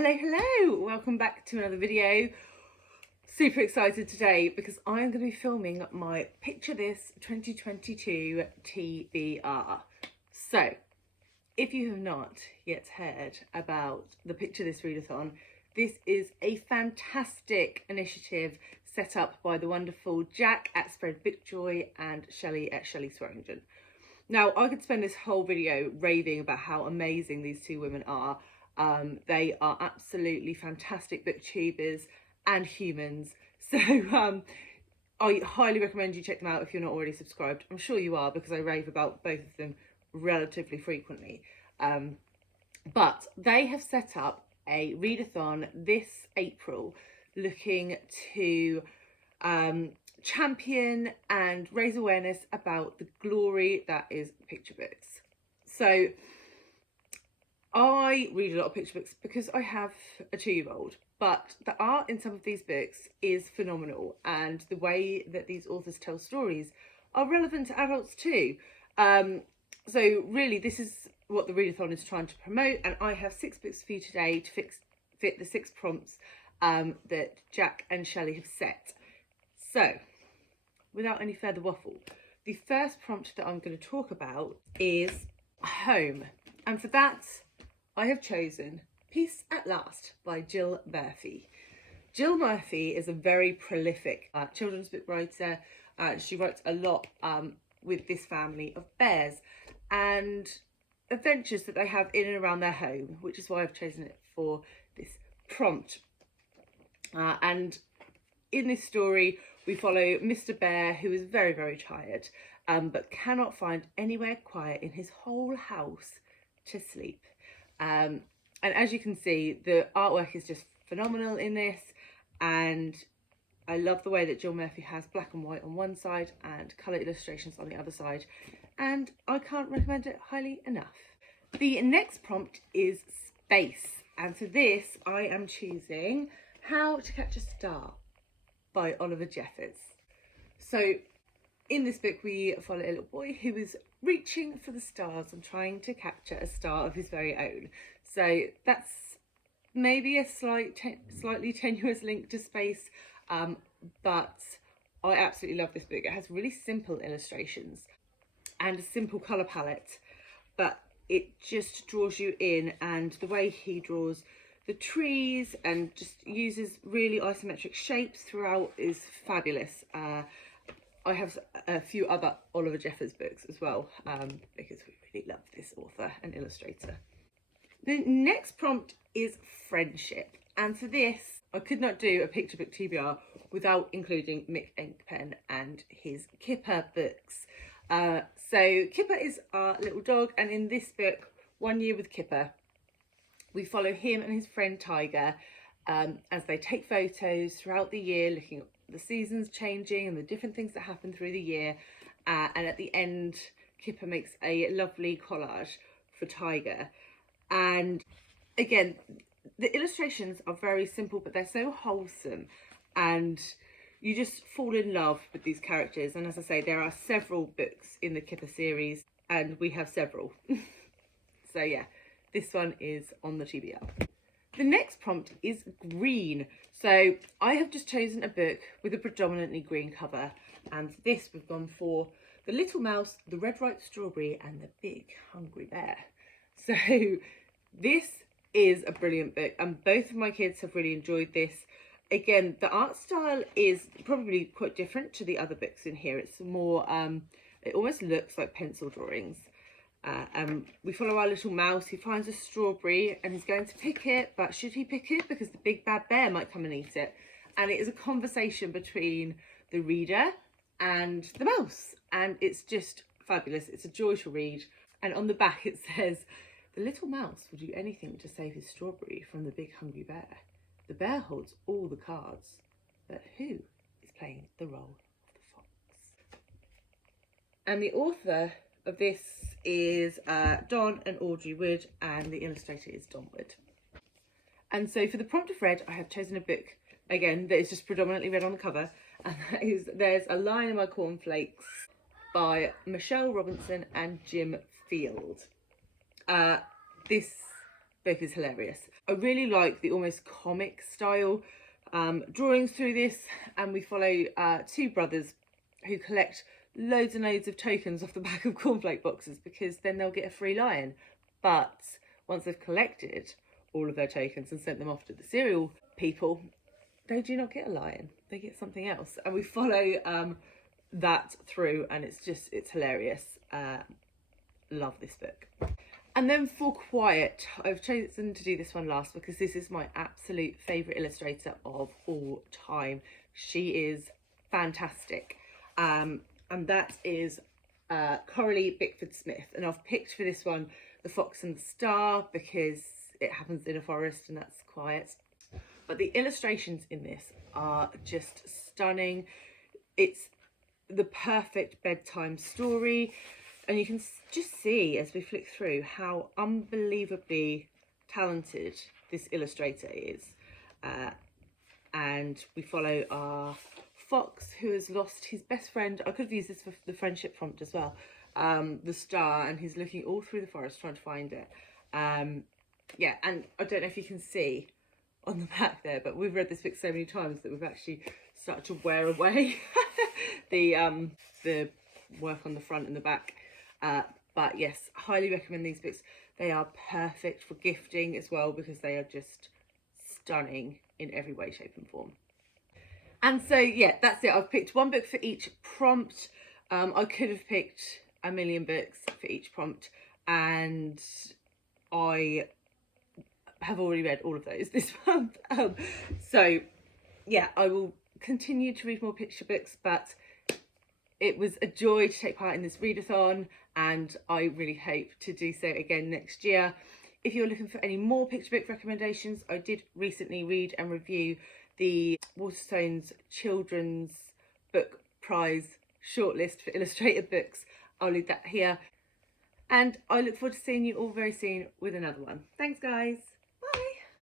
Hello, welcome back to another video. Super excited today because I'm going to be filming my Picture This 2022 TBR. So, if you have not yet heard about the Picture This Readathon, this is a fantastic initiative set up by the wonderful Jack at Spread Vicjoy and Shelley at Shelley Swearingen. Now, I could spend this whole video raving about how amazing these two women are. They are absolutely fantastic booktubers and humans. So I highly recommend you check them out if you're not already subscribed. I'm sure you are because I rave about both of them relatively frequently. But they have set up a readathon this April looking to champion and raise awareness about the glory that is picture books. So I read a lot of picture books because I have a 2-year-old, but the art in some of these books is phenomenal, and the way that these authors tell stories are relevant to adults too. So really this is what the readathon is trying to promote, and I have 6 books for you today to fit the 6 prompts that Jack and Shelley have set. So without any further waffle, the first prompt that I'm going to talk about is home, and for that I have chosen Peace at Last by Jill Murphy. Jill Murphy is a very prolific children's book writer. She writes a lot with this family of bears and adventures that they have in and around their home, which is why I've chosen it for this prompt. And in this story we follow Mr. Bear, who is very, very tired, but cannot find anywhere quiet in his whole house to sleep. And as you can see, the artwork is just phenomenal in this, and I love the way that Jill Murphy has black and white on one side and colour illustrations on the other side, and I can't recommend it highly enough. The next prompt is space, and for this I am choosing How to Catch a Star by Oliver Jeffers. So in this book we follow a little boy who is reaching for the stars and trying to capture a star of his very own. So that's maybe a slightly tenuous link to space, but I absolutely love this book. It has really simple illustrations and a simple colour palette, but it just draws you in, and the way he draws the trees and just uses really isometric shapes throughout is fabulous. I have a few other Oliver Jeffers books as well, because we really love this author and illustrator. The next prompt is friendship, and for this I could not do a picture book TBR without including Mick Inkpen and his Kipper books. So Kipper is our little dog, and in this book, 1 Year with Kipper, we follow him and his friend Tiger as they take photos throughout the year, looking at the seasons changing and the different things that happen through the year, and at the end Kipper makes a lovely collage for Tiger. And again, the illustrations are very simple, but they're so wholesome, and you just fall in love with these characters. And as I say, there are several books in the Kipper series, and we have several. So yeah, this one is on the TBR. The next prompt is green. So I have just chosen a book with a predominantly green cover, and for this we've gone for The Little Mouse, The Red Ripe Strawberry and The Big Hungry Bear. So this is a brilliant book, and both of my kids have really enjoyed this. Again, the art style is probably quite different to the other books in here. It's more, it almost looks like pencil drawings. We follow our little mouse who finds a strawberry and he's going to pick it, but should he pick it because the big bad bear might come and eat it? And it is a conversation between the reader and the mouse, and it's just fabulous. It's a joy to read. And on the back it says, the little mouse will do anything to save his strawberry from the big hungry bear. The bear holds all the cards, but who is playing the role of the fox? And the author of this is Don and Audrey Wood, and the illustrator is Don Wood. And so for the prompt of red, I have chosen a book, again, that is just predominantly red on the cover, and that is There's a Line in My Cornflakes by Michelle Robinson and Jim Field. This book is hilarious. I really like the almost comic style drawings through this, and we follow two brothers who collect loads and loads of tokens off the back of cornflake boxes, because then they'll get a free lion. But once they've collected all of their tokens and sent them off to the cereal people, they do not get a lion, they get something else. And we follow that through, and it's hilarious. Love this book. And then for Quiet, I've chosen to do this one last because this is my absolute favourite illustrator of all time. She is fantastic. And that is Coralie Bickford Smith. And I've picked for this one The Fox and the Star because it happens in a forest and that's quiet. But the illustrations in this are just stunning. It's the perfect bedtime story. And you can just see as we flick through how unbelievably talented this illustrator is. And we follow our fox who has lost his best friend. I could have used this for the friendship prompt as well. The Star, and he's looking all through the forest trying to find it. Yeah, and I don't know if you can see on the back there, but we've read this book so many times that we've actually started to wear away the work on the front and the back. But yes, highly recommend these books. They are perfect for gifting as well because they are just stunning in every way, shape and form. And so yeah, that's it. I've picked one book for each prompt. I could have picked a million books for each prompt, and I have already read all of those this month. So yeah, I will continue to read more picture books, but it was a joy to take part in this readathon, and I really hope to do so again next year. If you're looking for any more picture book recommendations, I did recently read and review the Waterstones Children's Book Prize shortlist for illustrated books. I'll leave that here. And I look forward to seeing you all very soon with another one. Thanks, guys.